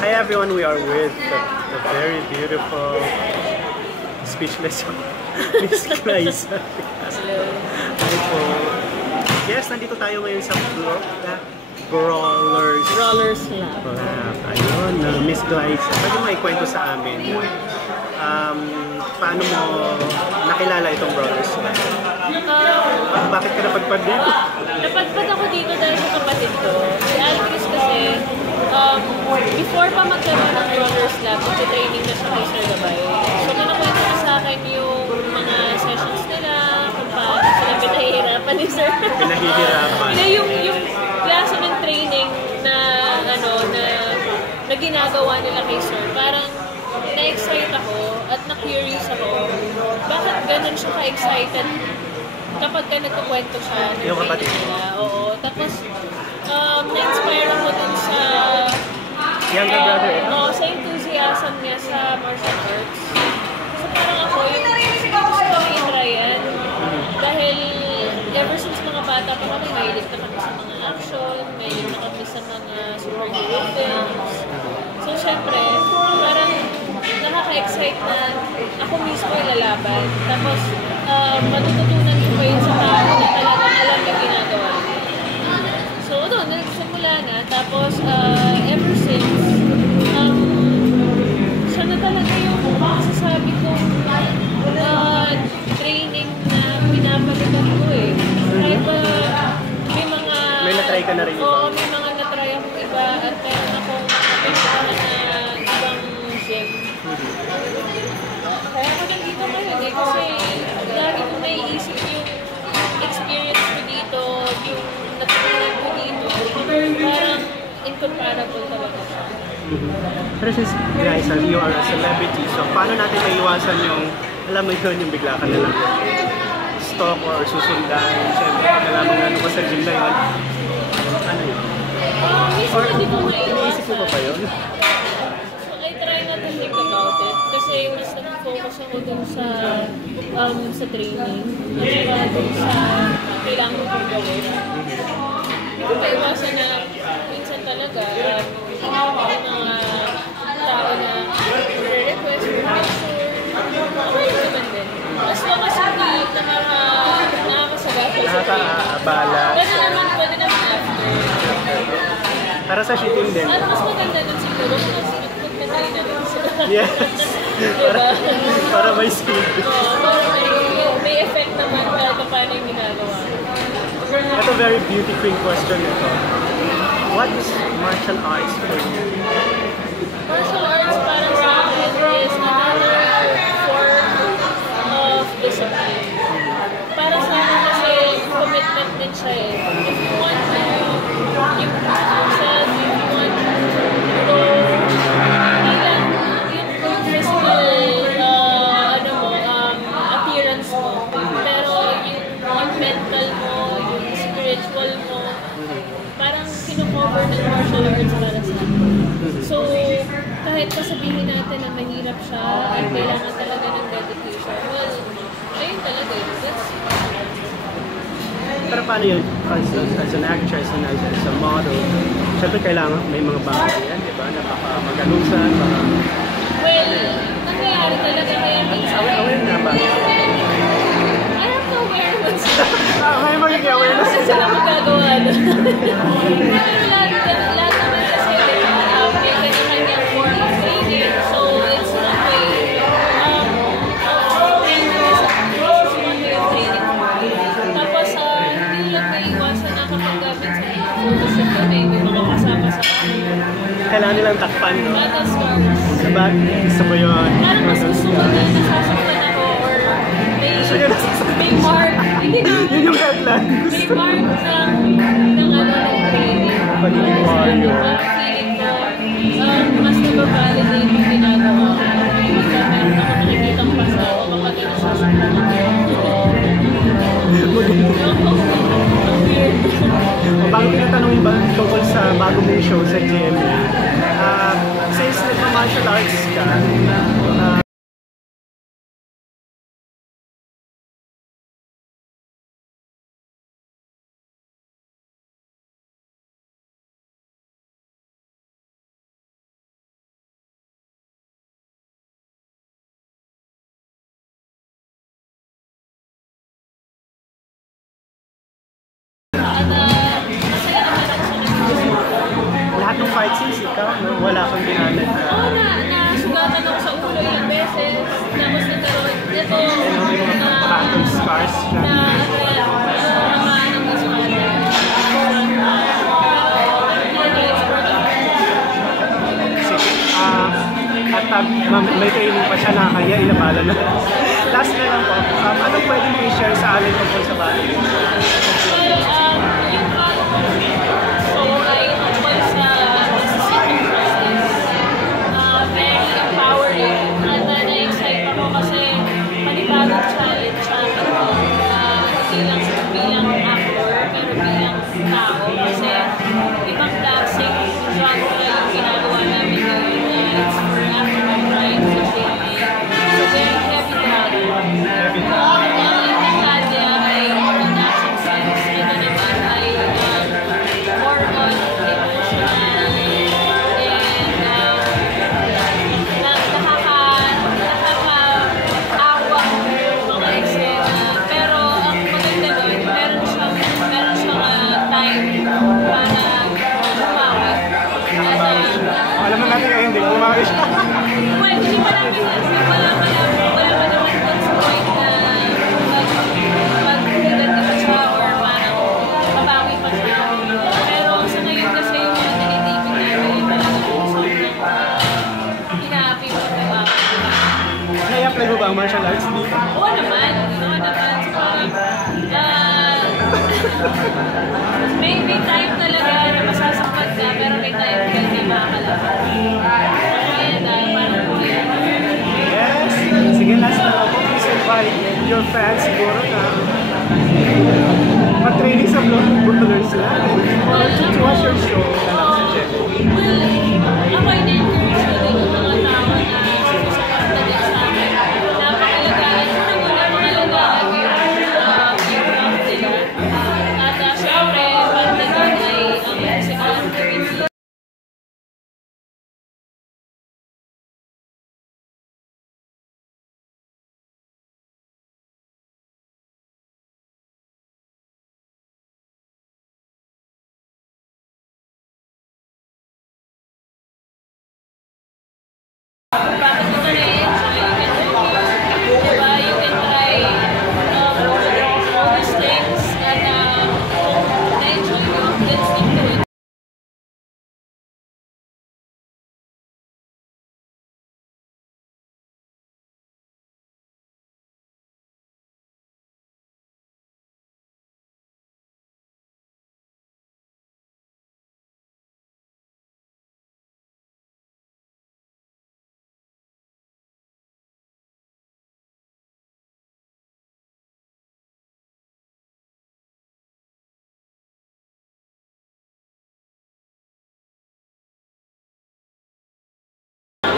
Hi everyone, we are with the very beautiful, speechless Miss Clarissa. Hi po. Yes, nandito tayo ngayon sa Brawlers Lab. Ayun, Miss Clarissa. Pwede mo ikwento sa amin paano mo nakilala itong Brawlers Lab? Bakit ka napadpad dito? Napadpad ako dito dahil sa kapatid ko. Si Alchris kasi, before pa magkaroon ng Brawlers Lab, nag-training na siya kay Sir Gabay. So, kinakwento niya sa akin yung mga sessions nila, kung paano sila pinahihirapan ni Sir. Pinahihirapan? yung klase ng training na, na ginagawa nila kay Sir. Parang, na-excite ako at na-curious ako. Bakit ganun siya ka-excited kapag ka nagkukwento siya ng training nila? Oo. Tapos, na-inspire ako dun sa younger brother, sa enthusiasm niya sa martial arts. So parang ako, yung gusto ko i-try yan. Dahil ever since mga bata pa kami, mahilig na kami sa mga action, mahilig na kami sa mga superhero films. So syempre, parang nakaka-excite na ako mismo yung lalaban. Tapos, matututunan ko pa yun sa tao na talagang alam yung ginagawa. So, doon, nagsimula na. Tapos, ever since, siya na talaga yung masasabi kong training na pinapalitan ko eh. Kahit may mga... May na-try ka na rin iba? Oo, may mga na-try akong iba at meron akong pinuntahan na ibang gym. Kaya ako nandito ngayon eh, kasi lagi ko naiisip yung experience ko dito, yung natutunan ko dito, parang incomparable talaga siya. Pero since guys, you are a celebrity, so paano natin maiwasan yung, alam mo yun, yung bigla ka na lang stalk or susundan, siyempre, alam mo ano pa sa gym na yun, ano yun? Or iniisip mo pa yun? So I try not to think about it, kasi mas nag-focus ako dun sa training, at dun sa kailangan kong gawin. Hindi ko maiwasan na minsan talaga may mga tao na request for picture. Okay naman din. As long as hindi nakakasagapal sa training. Nakakaabala. Pwede naman after. Para sa shooting din. At mas maganda nun siguro mas mag-train na rin sila. Yes. Diba? Para may speed. Para may effect naman kahit paano yung ginagawa. Ito very beauty queen question ito. What is martial arts for you? Martial arts para sa akin is another form of discipline. Para sa akin kasi commitment din siya eh. If you want to improve yourself, if you want to go, hindi lang yung physical appearance mo, pero yung mental mo, yung spiritual mo, parang kino-cover ng martial arts para sa akin. So, kahit pa sabihin natin na mahirap siya at kailangan talaga ng dedication, well, ayun talaga yun. Pero paano yun, as an actress and as a model, syempre kailangan may mga bagay yan, di ba? Napaka-magalusan, well, nangyayari talaga kaya minsan. Aware na ba? I have to aware myself. May magiging awareness. Kasi sila magagawa doon. Pero lahat naman kasi may kanya-kanyang form of training. So, it's one way. Training is one way of training. Tapos, hindi lang naiwasan na kapag minsan photoshoot kami, may mga kasama sa kanya. Kailangan nilang takpan, no? Battle scars. Diba? Gusto ko yun. Parang mas gusto ko na nasasaktan ako or may mark. Hindi na. Yun yung headline. May mark ng training. Pagiging warrior. Feeling ko, mas nag-validate yung ginagawa ko. Meron ako nakikitang pasawa kapag nasasaktan ako. Bago tinatanong yung tungkol sa bago mong show sa GMA, since nagma-martial arts ka, masaya naman ako sa nagsusunod. Lahat ng fight scenes, ikaw, no? Wala kang ginanad na. Oo nasugatan ako sa ulo ilang beses. Tapos nagkaroon, ito, May mga battle scars na. naman ang ismada. At may training pa siya na kaya ilabalan na. Last na lang po, anong pwede mo i-share sa amin tungkol sa battle? Yung battle so ay tungkol sa pagsiseek ng justice. Very empowering. At na-excite ako kasi panibagong challenge sa akin ko. Hindi lang bilang actor, pero bilang tao. Kasi ibang klaseng genre yung ginagawa namin ngayon. It's for African rights sa PMA. So very heavy drama. Heavy na. Ang Nadia ay more on action scenes. Ito naman ay more on emotional and nakakaawa mga eksena. Pero ang maganda doon, meron siyang time para bumawi. Alam mo natin ngayon, hindi bumawi siya. Well, hindi pa namin kasi wala pa naman doon sa point na mag-ganda pa siya or parang mabawi pa siya. Pero sa ngayon kasi yung mga tinitipid namin ay talagang sobrang hinaapi mo at mabawi. Nai-apply mo ba ang martial arts dito? Oo naman. So parang, may time talaga na masasakot ka pero may time ka na makakalaban. Yes! Sige, last na lang po. Please invite your fans siguro na mag-training sa Blood sila or to watch your show na lang sa Jeff. Well,